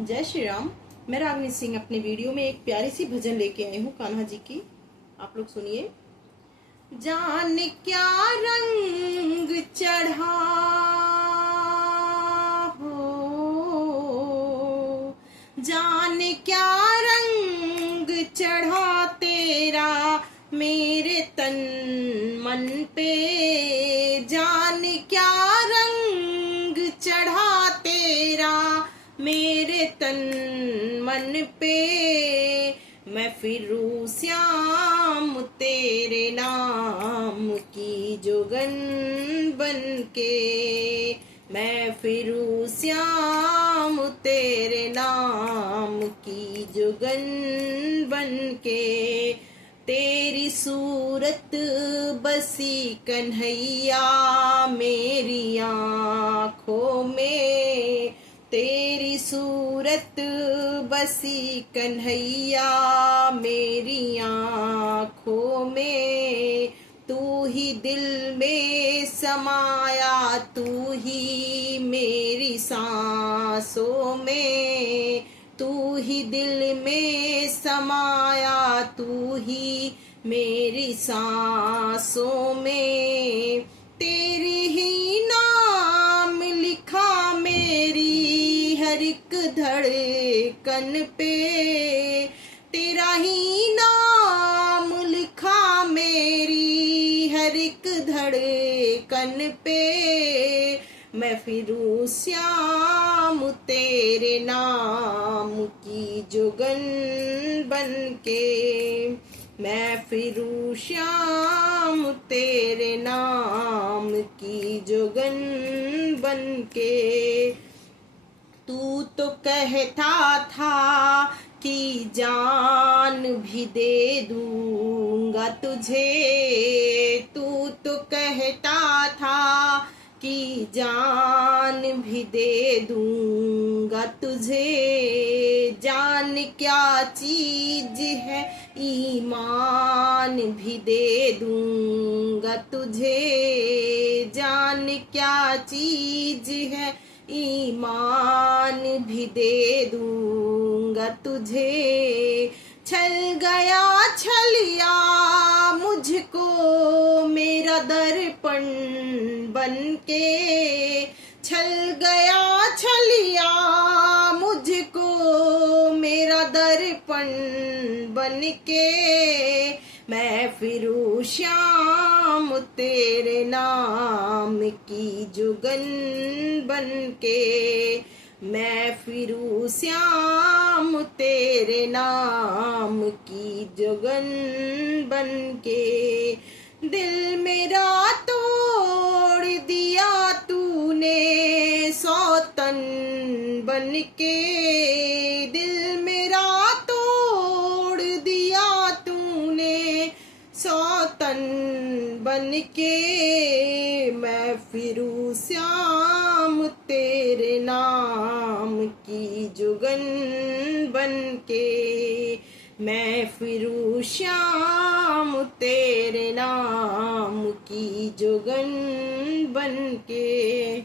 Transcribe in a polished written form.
जय श्री राम। मैं रागनी सिंह अपने वीडियो में एक प्यारी सी भजन लेके आई हूँ कान्हा जी की। आप लोग सुनिए। जान क्या रंग चढ़ा हो, जान क्या रंग चढ़ा तेरा मेरे तन मन पे, जान क्या रंग चढ़ा तेरा मेरे तन मन पे। मैं फिरूं श्याम तेरे नाम की जोगन बन के, मैं फिरूं श्याम तेरे नाम की जोगन बन के। तेरी सूरत बसी कन्हैया मेरी आँखों में, तेरी सूरत बसी कन्हैया मेरी आँखों में। तू ही दिल में समाया, तू ही मेरी सांसों में, तू ही दिल में समाया, तू ही मेरी सांसों में। तेरी ही नाम लिखा मेरी हर एक धड़कन पे, तेरा ही नाम लिखा मेरी हर एक धड़कन पे। मैं फिरूं श्याम तेरे नाम की जोगन बन के, मैं फिरूं श्याम तेरे नाम की जोगन बन के। तू तो कहता था कि जान भी दे दूंगा तुझे, तू तो कहता था कि जान भी दे दूंगा तुझे। जान क्या चीज है ईमान भी दे दूंगा तुझे, जान क्या चीज है ईमान भी दे दूंगा तुझे। छल गया छलिया मुझको मेरा दर्पण बन के, छल गया छलिया मुझको मेरा दर्पण बन के। मैं फिरूं श्याम तेरे नाम की जोगन बन के, मैं फिरूं श्याम तेरे नाम की जोगन बन के। दिल मेरा तोड़ दिया तूने सौतन बन के, दिल मेरा तोड़ दिया तूने सौतन बन के। मैं फिरूं श्याम तेरे नाम की जोगन बन के, मैं फिरूं श्याम तेरे नाम की जोगन बन के।